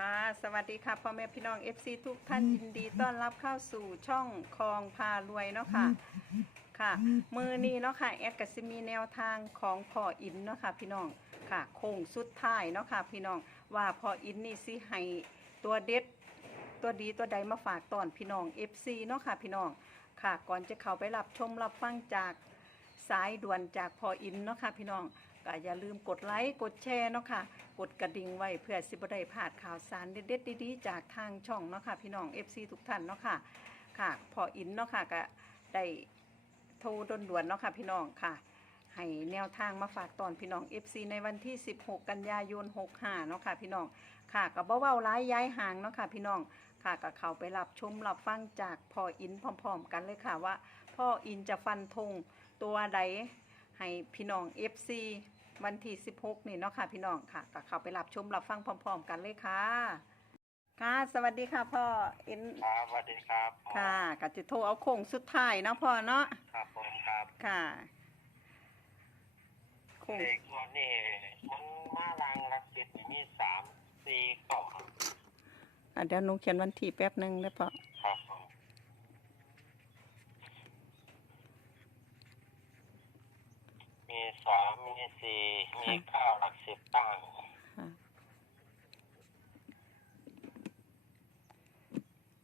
ค่ะสวัสดีค่ะพ่อแม่พี่น้อง FC ทุกท่านยินดีต้อนรับเข้าสู่ช่องคลองพารวยเนาะค่ะค่ะ มือนี้เนาะค่ะแอดกสิมีแนวทางของพ่ออินเนาะค่ะพี่น้องค่ะโค้งสุดท้ายเนาะค่ะพี่น้องว่าพ่ออินนี่สิให้ตัวเด็ดตัวดีตัวใดมาฝากตอนพี่น้อง FC เนาะค่ะพี่น้องค่ะ ก่อนจะเข้าไปรับชมรับฟังจากสายด่วนจากพ่ออินเนาะค่ะพี่น้องก็อย่าลืมกดไลค์กดแชร์เนาะค่ะ กดกระดิ่งไว้เพื่อสิบได้พลาดข่าวสารเด็ดๆดีๆจากทางช่องเนาะค่ะพี่น้อง FC ทุกท่านเนาะค่ะค่ะพออินเนาะค่ะก็ได้โทรด่วนๆเนาะค่ะพี่น้องค่ะ ให้แนวทางมาฝากตอนพี่น้อง FC ในวันที่ 16 กันยายน 65เนาะค่ะพี่น้องค่ะกับเว้าๆร้ายย้ายห่างเนาะค่ะพี่น้องค่ะก็เขาไปรับชมรับฟังจากพ่ออินพร้อม ๆ กันเลยค่ะว่าพ่ออินจะฟันธงตัวใดให้พี่น้อง FC วันที่ 16 นี่เนาะค่ะพี่น้องค่ะก็เข้าไปรับชมรับฟังพร้อม ๆ กันเลยค่ะ ค่ะ สวัสดีค่ะพ่ออินครับสวัสดีครับค่ะก็จะโทรเอาโค้งสุดท้ายเนาะพ่อเนาะครับผมครับค่ะโค้งเด็กวันนี้มันมาลังรักสิตนี่มีสามสี่เก้าครับอะเดี๋ยวหนูเขียนวันที่แป๊บหนึงได้ปะครับผมมีสามมีสี่มีเก้าหลักสิบตั้งค่ะ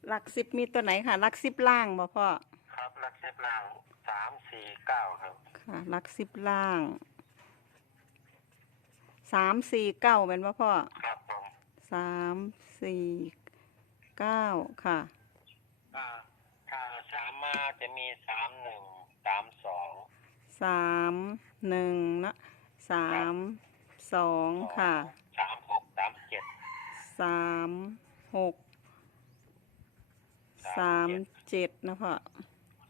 หลักสิบมีตัวไหนค่ะหลักสิบล่างบ่พ่อ ครับหลักสิบล่างสามสี่เก้าครับ ค่ะหลักสิบล่าง สามสี่เก้าเป็นบ่พ่อ ครับผมสามสี่เก้าค่ะ อ่าถ้าสามมาจะมีสามหนึ่งสามสองสามหนึ่งนะ สามสองค่ะสามหกสามเจ็ดสามหกสามเจ็ดนะพ่อ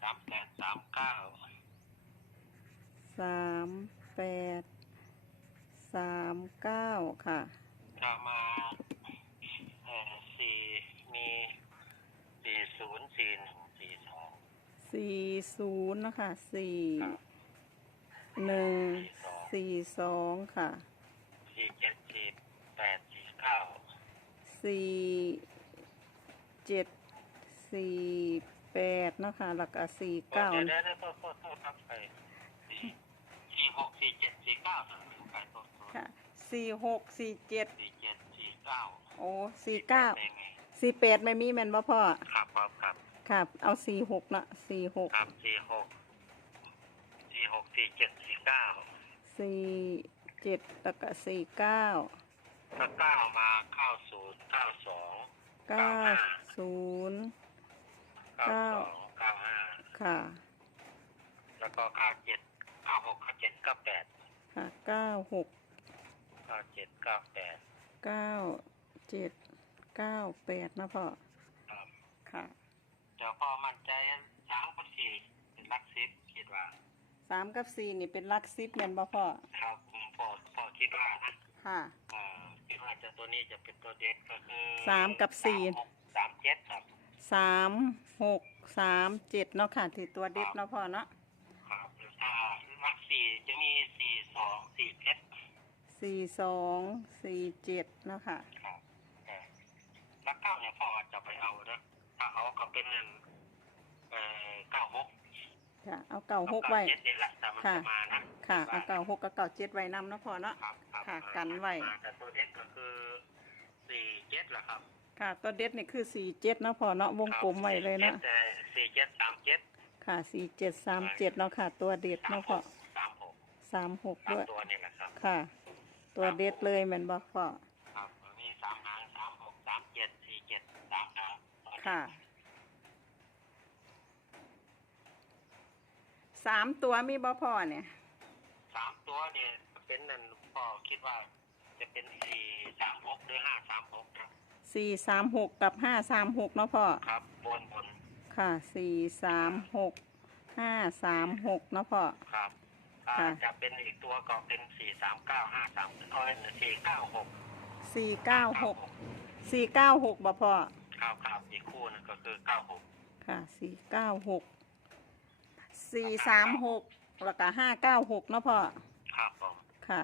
สามแปดสามเก้าสามแปดสามเก้าค่ะถ้ามาเอ่อสี่มีสี่ศูนย์สี่หนึ่งสี่สองสี่ศูนย์นะคะสี่ครับหนึ่ง สี่สองค่ะสี่เจ็ดสี่แปดสี่เก้าสี่เจ็ดสี่แปดเนาะคะแล้วก็สี่เก้าเดี๋ยวเดี๋ยวเดี๋ยวโทษโทษโทษครับไปสี่สี่หกสี่เจ็ดสี่เก้านะไปโทษโทษค่ะสี่หกสี่เจ็ดสี่เจ็ดสี่เก้าโอ้สี่เก้าป็นไงสี่แปดไม่มีแม่นบ่พ่อครับครับครับค่ะเอาสี่หกเนาะสี่หกครับสี่หกสี่หกสี่เจ็ดสี่เก้า สี่เจ็ดแล้วก็สี่เก้าถ้าเก้ามาเก้าศูนย์เก้าสองเก้าศูนย์เก้าสองเก้าห้าค่ะ แล้วก็เก้าเจ็ดเก้าหกเก้าเจ็ดเก้าแปดค่ะเก้าหกเก้าเจ็ดเก้าแปดเก้าเจ็ดเก้าแปดนะพ่อครับค่ะ เดี๋ยวพอมั่นใจสามกับสี่เป็นหลักสิบคิดว่า สามกับสี่นี่เป็นหลักสิบแม่นบ่พ่อ ครับผมพอพอคิดว่านะค่ะ อ่าคิดว่าจะตัวนี้จะเป็นตัวเด็ดก็คือสามกับสี่สามหกสามเจ็ดครับสามหกสามเจ็ดเนาะค่ะที่ตัวเด็ดเนาะพ่อเนาะครับถ้าหลักสี่จะมีสี่สองสี่เจ็ดสี่สองสี่เจ็ดเนาะค่ะครับแต่หลักเก้าเนี่ยพอจะไปเอาเด้อถ้าเอาก็เป็นนั่นเอ่อเก้าหก ค่ะ เอาเก่าหกไว้ เจ็ดนี่แหละแต่มันค่ะจะมานะค่ะ เอาเก่าหกกับเก่าเจ็ดไว้นำเนาะพ่อเนาะ ครับครับค่ะกันไว้ แต่ตัวเด็ดก็คือสี่เจ็ดแหละครับค่ะ ตัวเด็ดนี่คือสี่เจ็ดเนาะพ่อเนาะ วงกลมไว้เลยนะ สี่เจ็ดสามเจ็ดค่ะสี่เจ็ดสามเจ็ดเนาะค่ะ ตัวเด็ดสามเนาะหพ่อกสามหกสามหกสามด้วย ตัวนี่แหละครับ ค่ะ ตัวเด็ดเลยแม่นบ่พ่อครับมีสามหางสามหกสามเจ็ดสี่เจ็ดสามหางค่ะ สามตัวมีบ่พ่อเนี่ยสามตัวเนี่ยเป็นนั่นพ่อคิดว่า จะเป็นสี่สามหกหรือห้าสามหกครับสี่สามหกกับห้าสามหกเนาะพ่อ ครับบนบนค่ะสี่สามหกห้าสามหกเนาะพ่อ ครับถ้าค่ะ จะเป็นอีกตัวก็เป็นสี่สามเก้าห้าสามเอ้ยสี่เก้าหกสี่เก้าหกสี่เก้าหกบ่พ่อ ครับครับอีกคู่หนึงก็คือเก้าหกค่ะสี่เก้าหก สี่สามหกแล้วก็ห้าเก้าหกเนาะพ่อ ครับผมค่ะ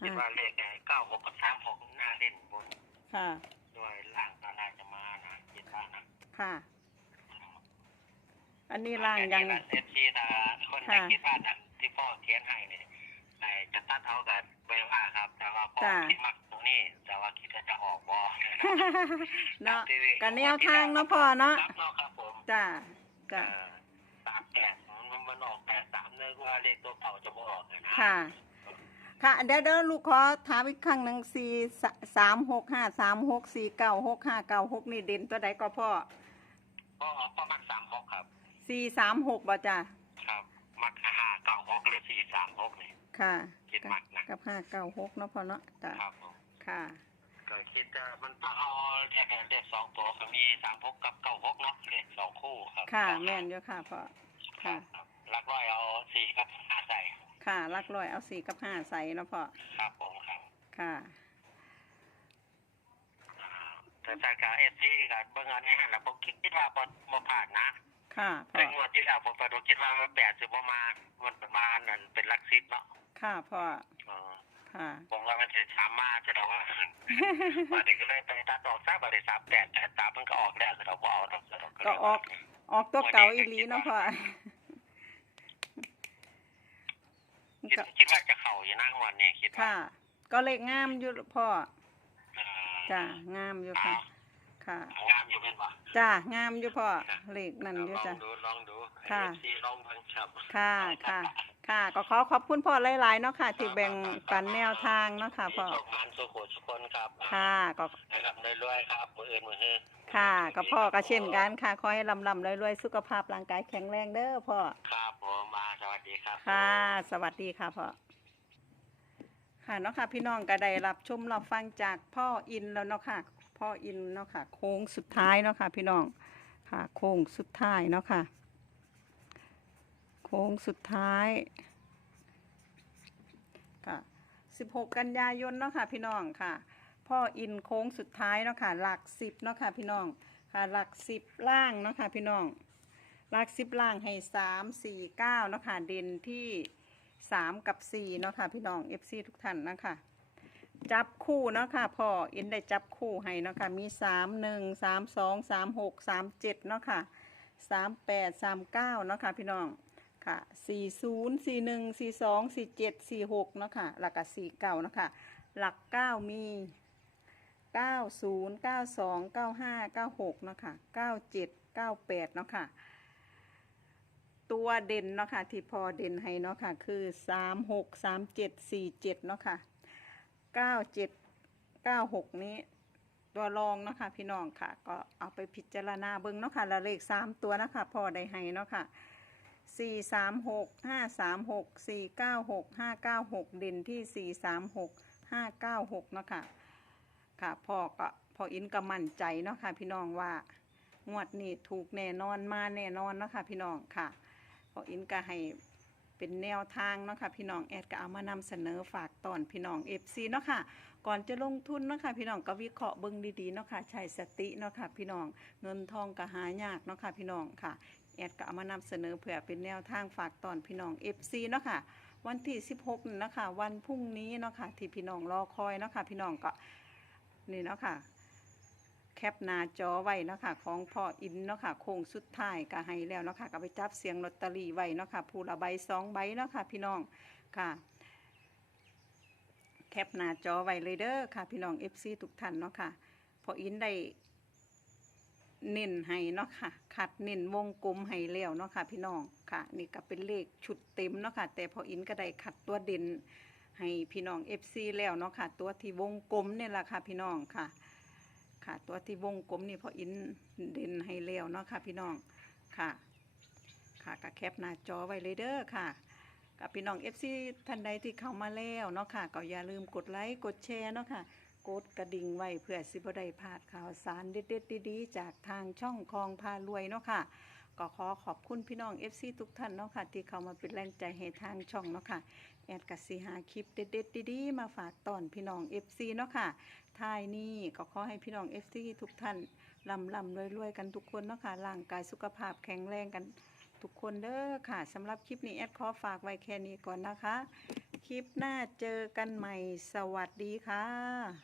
คิดห้าว่าเลขไงเก้าหกกับสามหกน่าเล่นบน ค่ะ ด้วยล่างก็น่าจะมานะคิดว่านะค่ะ อันนี้ล่างยัง เซฟซีนะคนค่ะที่คิดว่านะที่พ่อเขียนให้เนี่ยไอ้จะตัดเอากันไปว่าครับ แต่ว่าพ่อจ้ะ คิดมักตรงนี้ แต่ว่าคิดว่าจะออกบอเนาะกันแนวทางเนาะพ่อเนาะ ครับเนาะครับผมจ้าจ้า เออ ว่าเลขตัวเก่าจะบ่ออกเลยนะค่ะ ค่ะเดี๋ยวเดี๋ยวลูกขอถามอีกครั้งหนึ่งสี่สามหกห้าสามหกสี่เก้าหกห้าเก้าหกนี่เด่นตัวใดก็พ่อพ่อพ่อมักสามหกครับ สี่สามหกบ่จ้าครับ มักห้าเก้าหกหรือสี่สามหกนี่ ค่ะคิดมักนะ กับห้าเก้าหกเนาะพ่อเนาะจ้าครับผมค่ะ ก็คิดว่ามันต้องเอาเลขเลขสองตัวก็มีสามหกกับเก้าหกเนาะเลขสองคู่ครับค่ะ แม่นอยู่ค่ะพ่อครัค่ะบครับ ลักร้อยเอาสี่กับห้าใส่ค่ะลักลอยเอาสี่กับห้าใส่เนาะพ่อครับผมครับค่ะอ่าแต่จากการเอฟซีกับเบื้องอันนี้เราผมคิดว่าบอบ่ผ่านนะค่ะพ่อเป็นงวดที่แล้วผมก็คิดว่ามันแปดสิบประมาณมันประมาณนั่นเป็นหลักสิบเนาะค่ะพ่ออ๋อค่ะผมว่ามันจะช้ามากจะเราว่ามาถึงก็เลยไปตัดออกซะบริษัทแปดแต่ตามมันก็ออกแล้วเราบเอกเราเราก็ออกออกตัวเก่าอีหลีเนาะพ่อ คิดคิดว่าจะเข่าอยู่นั่งวันนี้คิดว่าค่ะ ก็เลขงามอยู่พ่ออ่าจ้างามอยู่ค่ะ ค่ะ งามอยู่เป็นปะจ้างามอยู่พ่อเลขนั่นอยู่ลอจ้ะงดูลองดูค่ะ ที่ลองพังฉับ ค่ะค่ะ ค่ะ ก็ขอขอบคุณพ่อหลายๆเนาะค่ะ ที่แบ่งปันแนวทางเนาะค่ะพ่อตกมันสุโขทุกคนครับค่ะก็ นะครับรวยๆครับมืออื่นมือฮือค่ะก็พ่อก็เช่นกันค่ะ ขอให้ลำลำรวยๆ สุขภาพร่างกายแข็งแรงเด้อพ่อ ครับผมมาสวัส ดีครับค่ะ สวัสดีค่ะพ่อค่ะเนาะค่ะพี่น้องก็ได้รับชมรับฟังจากพ่ออินแล้วเนาะค่ะ พ่ออินเนาะค่ะ โค้งสุดท้ายเนาะค่ะ พี่น้องค่ะ โค้งสุดท้ายเนาะค่ะ โค้งสุดท้ายค่ะ 16 กันยายนเนาะค่ะพี่น้องค่ะ พ่ออินโค้งสุดท้ายเนาะค่ะ หลักสิบเนาะค่ะพี่น้องค่ะ หลักสิบล่างเนาะค่ะพี่น้อง ลักสิบล่างให้สามสี่เก้าเนาะค่ะเด่นที่สามกับสี่เนาะค่ะพี่น้อง FC ทุกท่านนะคะจับคู่เนาะค่ะพ่ออินได้จับคู่ให้เนาะค่ะมีสามหนึ่งสามสองสามหกสามเจ็ดเนาะค่ะสามแปดสามเก้าเนาะค่ะพี่น้องค่ะสี่ศูนย์สี่หนึ่งสี่สองสี่เจ็ดสี่หกเนาะค่ะหลักกับสี่เก้าเนาะค่ะหลักเก้ามีเก้าศูนย์เก้าสองเก้าห้าเก้าหกเนาะค่ะเก้าเจ็ดเก้าแปดเนาะค่ะ ตัวเด่นเนาะค่ะที่พอเด่นให้เนาะค่ะคือสามหกสามเจ็ดสี่เจ็ดเนาะค่ะเก้าเจ็ดเก้าหกนี้ตัวรองเนาะค่ะพี่น้องค่ะ ก็เอาไปพิจารณาเบิ่งเนาะค่ะละเลขสามตัวนะคะพอได้ให้เนาะค่ะสี่สามหกห้าสามหกสี่เก้าหกห้าเก้าหกเด่นที่สี่สามหกห้าเก้าหกเนาะค่ะค่ะพ่อก็พออินก็มั่นใจเนาะค่ะพี่น้องว่างวดนี้ถูกแน่นอนมาแน่นอนเนาะค่ะพี่น้องค่ะ พออินก็ให้เป็นแนวทางเนาะค่ะพี่น้องแอดก็เอามานำเสนอฝากตอนพี่น้อง FC เนาะค่ะก่อนจะลงทุนเนาะค่ะพี่น้องก็วิเคราะห์เบิ่งดีๆเนาะค่ะใช้สติเนาะค่ะพี่น้องเงินทองก็หายากเนาะค่ะพี่น้องค่ะแอดก็เอามานำเสนอเพื่อเป็นแนวทางฝากตอนพี่น้อง FC เนาะค่ะวันที่ 16นี่เนาะค่ะวันพรุ่งนี้เนาะค่ะที่พี่น้องรอคอยเนาะค่ะพี่น้องก็นี่เนาะค่ะ แคปหน้าจอไว้เนาะค่ะของพ่ออินเนาะค่ะโค้งสุดท้ายก็ให้แล้วเนาะค่ะก็ไปจับเสียงลอตเตอรี่ไว้เนาะค่ะผู้ละใบสองใบเนาะค่ะพี่น้องค่ะ แคปหน้าจอไว้เลยเด้อค่ะ พี่น้อง FC ทุกท่านเนาะค่ะพ่ออินได้เน้นให้เนาะค่ะ ขัดเน้นวงกลมให้แล้วเนาะค่ะ พี่น้องค่ะ นี่ก็เป็นเลขชุดเต็มเนาะค่ะ แต่พออินก็ได้ขัดตัวเด่นให้พี่น้อง FC แล้วเนาะค่ะ ตัวที่วงกลมเนี่ยแหละค่ะ พี่น้องค่ะ ค่ะ ตัวที่วงกลมนี่พออินเด่นให้เล้วเนาะค่ะ พี่น้องค่ะ ค่ะกะแคปหน้าจอไว้เลยเด้อค่ะกับพี่น้อง FC ท่านใดที่เข้ามาแล้วเนาะค่ะก็อย่าลืมกดไลค์กดแชร์เนาะค่ะกดกระดิ่งไว้เพื่อสิบได้พลาดข่าวสารเด็ดๆดีๆ จากทางช่องคลองพารวยเนาะค่ะ ก็ขอขอบคุณพี่น้อง FC ทุกท่านเนาะค่ะ ที่เข้ามาเป็นแรงใจให้ทางช่องเนาะค่ะ แอดกัสิหาคลิปเด็ดๆดีๆมาฝากตอนพี่น้อง FC เนาะค่ะท้ายนี้ก็ขอให้พี่น้อง FC ทุกท่านลำลำรวยๆกันทุกคนเนาะค่ะร่างกายสุขภาพแข็งแรงกันทุกคนเด้อค่ะสำหรับคลิปนี้แอดขอฝากไว้แค่นี้ก่อนนะคะ คลิปหน้าเจอกันใหม่สวัสดีค่ะ